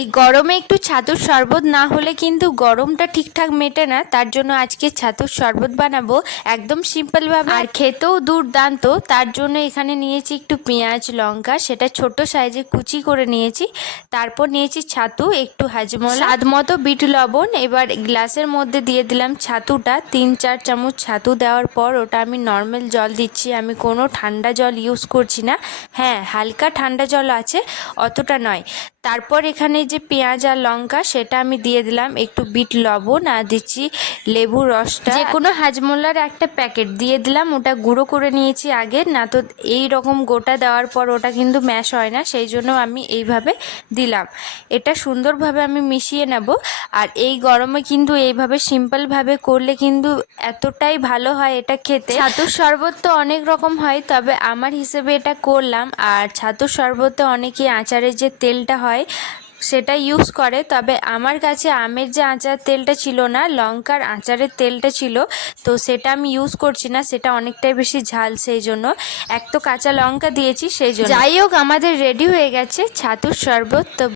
এই গরমে একটু ছাতুর শরবত না হলে কিন্তু গরমটা ঠিকঠাক মেটে না। তার জন্য আজকে ছাতুর শরবত বানাবো একদম সিম্পলভাবে, আর খেতেও দুর্দান্ত। তার জন্য এখানে নিয়েছি একটু পেঁয়াজ লঙ্কা, সেটা ছোট সাইজে কুচি করে নিয়েছি। তারপর নিয়েছি ছাতু, একটু হাজমোলা, স্বাদ মতো বিট লবণ। এবার গ্লাসের মধ্যে দিয়ে দিলাম ছাতুটা। 3-4 চামচ ছাতু দেওয়ার পর ওটা আমি নর্মাল জল দিচ্ছি, আমি কোনো ঠান্ডা জল ইউজ করছি না। হ্যাঁ, হালকা ঠান্ডা জল আছে, অতটা নয়। তারপর এখানে যে পেঁয়াজ আর লঙ্কা সেটা আমি দিয়ে দিলাম, একটু বিট লবণ, আর দিচ্ছি লেবুর রসটা, যে কোনো হাজমোলার একটা প্যাকেট দিয়ে দিলাম। ওটা গুঁড়ো করে নিয়েছি আগে, না তো এই রকম গোটা দেওয়ার পর ওটা কিন্তু ম্যাশ হয় না, সেই জন্য আমি এইভাবে দিলাম। এটা সুন্দরভাবে আমি মিশিয়ে নেব। আর এই গরমে কিন্তু এইভাবে সিম্পলভাবে করলে কিন্তু এতটাই ভালো হয় এটা খেতে। ছাতুর শরবত তো অনেক রকম হয়, তবে আমার হিসেবে এটা করলাম। আর ছাতুর শরবতে অনেকে আচারের যে তেলটা হয় সেটা ইউজ করে, তবে আমার কাছে আমের যে আচার তেলটা ছিল না, লঙ্কার আচারের তেলটা ছিল, তো সেটা আমি ইউজ করছি না। সেটা অনেকটাই বেশি ঝাল, সেই জন্য এক তো কাঁচা লঙ্কা দিয়েছি, সেই জন্য। যাই হোক, আমাদের রেডি হয়ে গেছে ছাতুর শরবত। তো